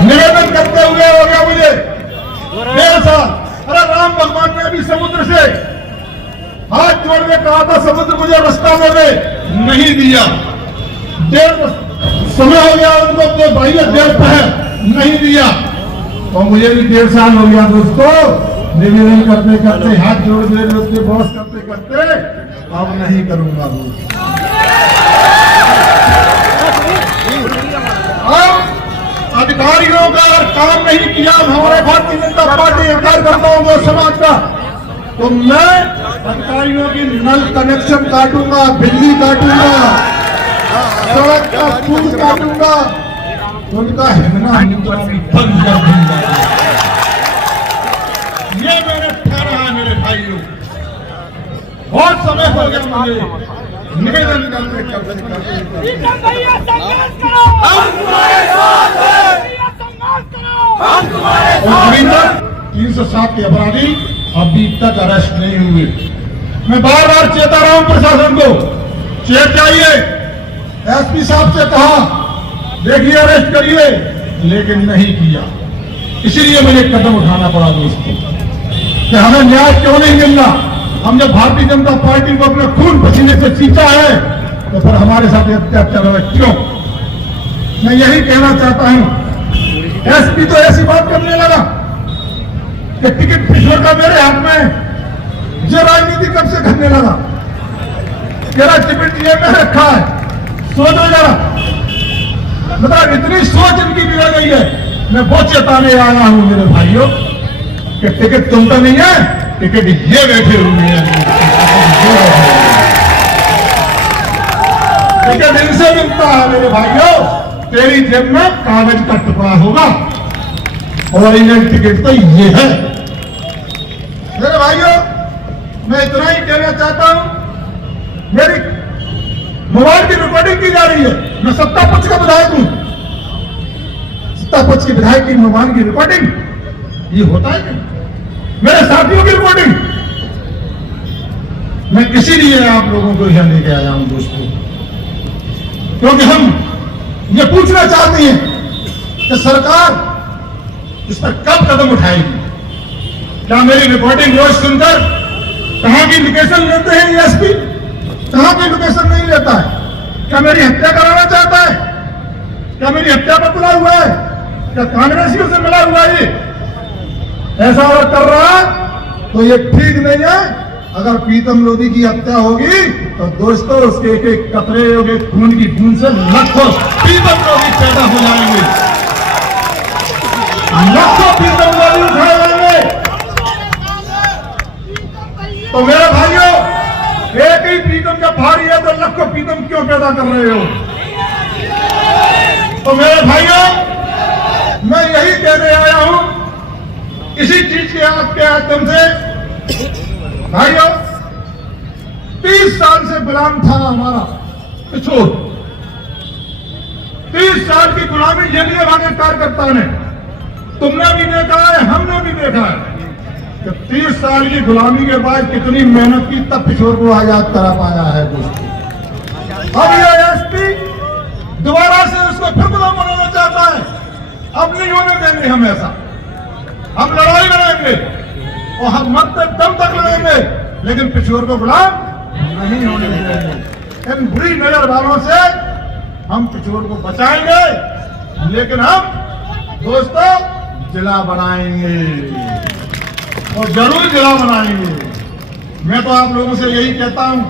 निवेदन करते हुए हो गया मुझे 1.5 साल। अरे राम भगवान ने भी समुद्र से हाथ जोड़ के कहा था समुद्र मुझे रास्ता दे, नहीं दिया। समय हो गया उनको अपने भाई देश है, नहीं दिया। तो मुझे भी 1.5 साल हो गया दोस्तों, निवेदन करते करते हाथ जोड़ के बॉस करते करते अब नहीं करूंगा दोस्त। अधिकारियों का अगर काम नहीं किया हमारे भारतीय जनता पार्टी कार्यकर्ताओं को समाज का, तो मैं अधिकारियों की नल कनेक्शन काटूंगा, बिजली काटूंगा, सड़क का पुल काटूंगा, उनका हिलना बंद कर दूंगा। ये मैंने ठाना है मेरे भाइयों। बहुत समय हो गया मुझे निवेदन करते भैया संघर्ष करो, हम तुम्हारे साथ हैं। भैया संघर्ष करो, हम तुम्हारे साथ हैं। 307 के अपराधी अभी तक अरेस्ट नहीं हुए। मैं बार बार चेता रहा हूं प्रशासन को, चेत जाइए। एसपी साहब से कहा देखिए अरेस्ट करिए, लेकिन नहीं किया। इसीलिए मुझे कदम उठाना पड़ा दोस्तों कि हमें न्याय क्यों नहीं मिल रहा। हम जब भारतीय जनता पार्टी को अपने खून पसीने से सींचा है तो फिर हमारे साथ अत्याचार हो क्यों? मैं यही कहना चाहता हूं। एसपी तो ऐसी बात करने लगा कि टिकट किशोर का मेरे हाथ में, ये राजनीति कब से करने लगा? तेरा टिकट ये में रखा है, सोचो जरा। मतलब इतनी सोच इनकी बिगड़ गई है। मैं वो चेताने आया हूं मेरे भाइयों कि टिकट तुमका नहीं है, टिकट ये बैठे हुए हैं। टिकट इनसे मिलता है मेरे भाइयों। तेरी जेब में कागज का टुकड़ा होगा, ओरिजिनल टिकट तो ये है। मेरे भाइयों मैं इतना ही कहना चाहता हूं। मेरी मोबाइल की रिकॉर्डिंग की जा रही है। मैं सत्ता पक्ष का विधायक हूं। सत्ता पक्ष के विधायक की मोबाइल की रिकॉर्डिंग ये होता है क्या? मेरे साथियों की रिपोर्टिंग। मैं इसीलिए आप लोगों को यहां लेके आया हूं दोस्तों, क्योंकि हम ये पूछना चाहते हैं कि सरकार इस पर कब कदम उठाएगी। क्या मेरी रिपोर्टिंग रोज सुनकर कहां की लोकेशन लेते हैं ये एसपी, कहां की लोकेशन नहीं लेता है? क्या मेरी हत्या कराना चाहता है? क्या मेरी हत्या पर तुला हुआ है? क्या कांग्रेसियों से मिला हुआ है? ऐसा अगर कर रहा तो ये ठीक नहीं है। अगर प्रीतम लोधी की हत्या होगी तो दोस्तों उसके एक एक कतरे होंगे खून की बूंद से लाखों प्रीतम लोधी पैदा हो जाएंगे, लाखों प्रीतम लोधी उठाए जाएंगे। तो मेरे भाइयों एक ही प्रीतम का भारी है तो लाखों प्रीतम क्यों पैदा कर रहे हो? तो मेरे भाइयों मैं यही कहने आया हूं इसी चीज के आपके माध्यम से। भाइयों 30 साल से गुलाम था हमारा पिछोर। 30 साल की गुलामी झेली है हमारे कार्यकर्ता ने। तुमने भी देखा है, हमने भी देखा है कि 30 साल की गुलामी के बाद कितनी मेहनत की तब पिछोर को आजाद करा पाया है दोस्तों। अब ये एसपी दोबारा से उसको फिर गुलाम बनाना चाहता है। अब नहीं होने देंगे हम ऐसा। हम लड़ाई लड़ेंगे और हम मरते दम तक लड़ेंगे, लेकिन पिछोर को गुलाम नहीं होने देंगे। इन बुरी नजर वालों से हम पिछोर को बचाएंगे, लेकिन हम दोस्तों जिला बनाएंगे और जरूर जिला बनाएंगे। मैं तो आप लोगों से यही कहता हूं